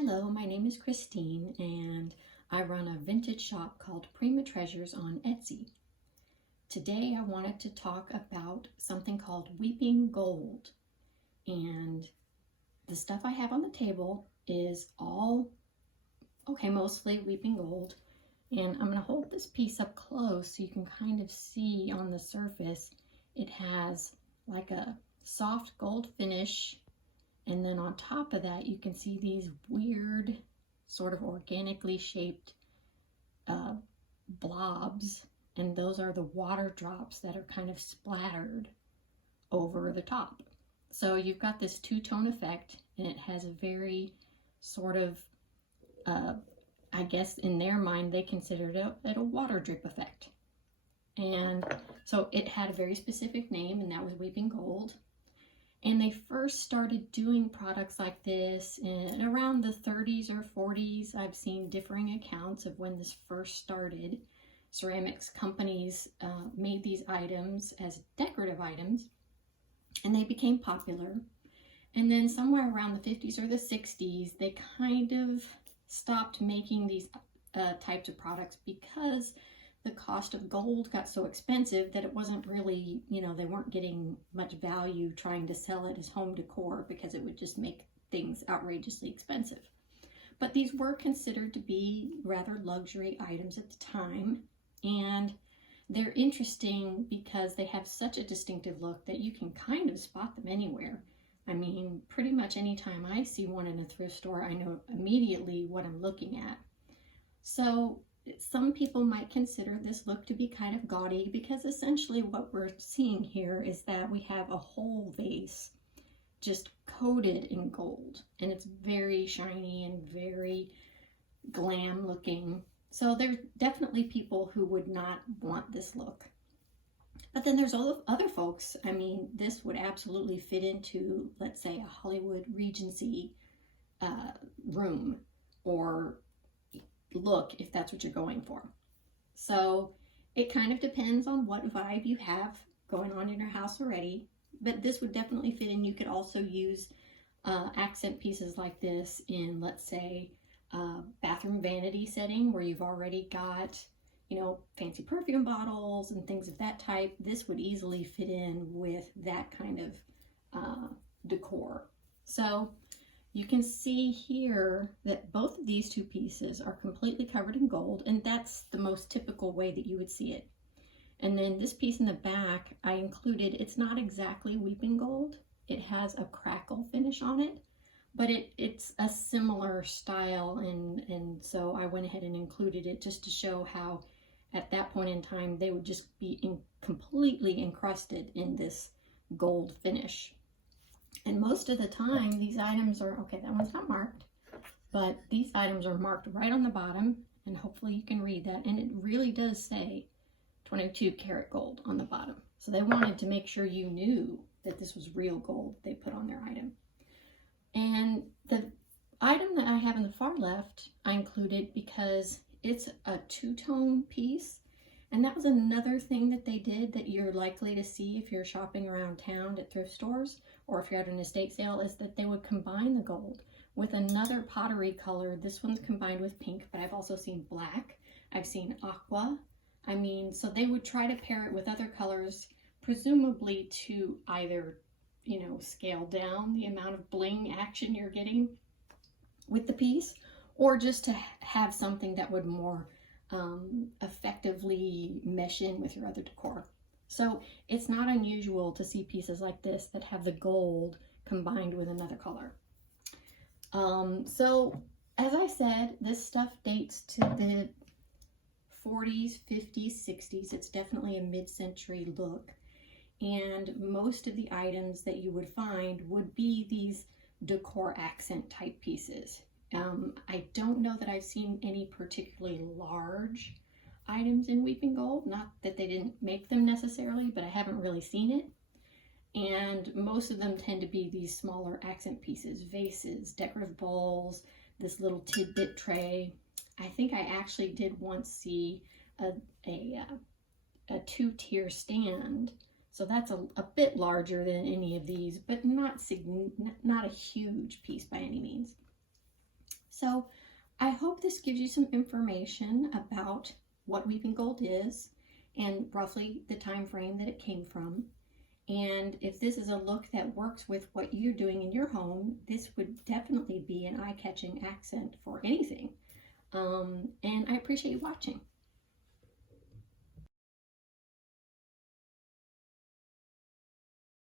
Hello, my name is Christine and I run a vintage shop called Prima Treasures on Etsy. Today I wanted to talk about something called weeping gold, and the stuff I have on the table is mostly weeping gold, and I'm going to hold this piece up close so you can kind of see on the surface it has like a soft gold finish. And then on top of that, you can see these weird, sort of organically shaped blobs. And those are the water drops that are kind of splattered over the top. So you've got this two-tone effect, and it has a very sort of, I guess in their mind, they considered it a water drip effect. And so it had a very specific name, and that was weeping gold. And they first started doing products like this in around the 30s or 40s. I've seen differing accounts of when this first started. Ceramics companies made these items as decorative items, and they became popular. And then somewhere around the 50s or the 60s, they kind of stopped making these types of products because the cost of gold got so expensive that it wasn't really, they weren't getting much value trying to sell it as home decor because it would just make things outrageously expensive. But these were considered to be rather luxury items at the time, and they're interesting because they have such a distinctive look that you can kind of spot them anywhere. I mean, pretty much anytime I see one in a thrift store, I know immediately what I'm looking at. So some people might consider this look to be kind of gaudy because essentially what we're seeing here is that we have a whole vase just coated in gold, and it's very shiny and very glam looking. So there's definitely people who would not want this look. But then there's all other folks. I mean, this would absolutely fit into, let's say, a Hollywood Regency room or look, if that's what you're going for. So it kind of depends on what vibe you have going on in your house already, but this would definitely fit in. You could also use accent pieces like this in, let's say, bathroom vanity setting where you've already got, fancy perfume bottles and things of that type. This would easily fit in with that kind of decor. So you can see here that both of these two pieces are completely covered in gold, and that's the most typical way that you would see it. And then this piece in the back, I included, it's not exactly weeping gold. It has a crackle finish on it, but it's a similar style, and so I went ahead and included it just to show how at that point in time they would just be completely encrusted in this gold finish. And most of the time, these items are, okay, that one's not marked, but these items are marked right on the bottom, and hopefully you can read that. And it really does say 22 karat gold on the bottom. So they wanted to make sure you knew that this was real gold they put on their item. And the item that I have in the far left, I included because it's a two-tone piece. And that was another thing that they did that you're likely to see if you're shopping around town at thrift stores or if you're at an estate sale, is that they would combine the gold with another pottery color. This one's combined with pink, but I've also seen black. I've seen aqua. I mean, so they would try to pair it with other colors, presumably to either, scale down the amount of bling action you're getting with the piece, or just to have something that would more effectively mesh in with your other decor. So it's not unusual to see pieces like this that have the gold combined with another color. So as I said, this stuff dates to the 40s, 50s, 60s. It's definitely a mid-century look. And most of the items that you would find would be these decor accent type pieces. I don't know that I've seen any particularly large items in weeping gold. Not that they didn't make them necessarily, but I haven't really seen it. And most of them tend to be these smaller accent pieces, vases, decorative bowls, this little tidbit tray. I think I actually did once see a two-tier stand. So that's a bit larger than any of these, but not a huge piece by any means. So I hope this gives you some information about what weeping gold is and roughly the time frame that it came from. And if this is a look that works with what you're doing in your home, this would definitely be an eye-catching accent for anything. And I appreciate you watching.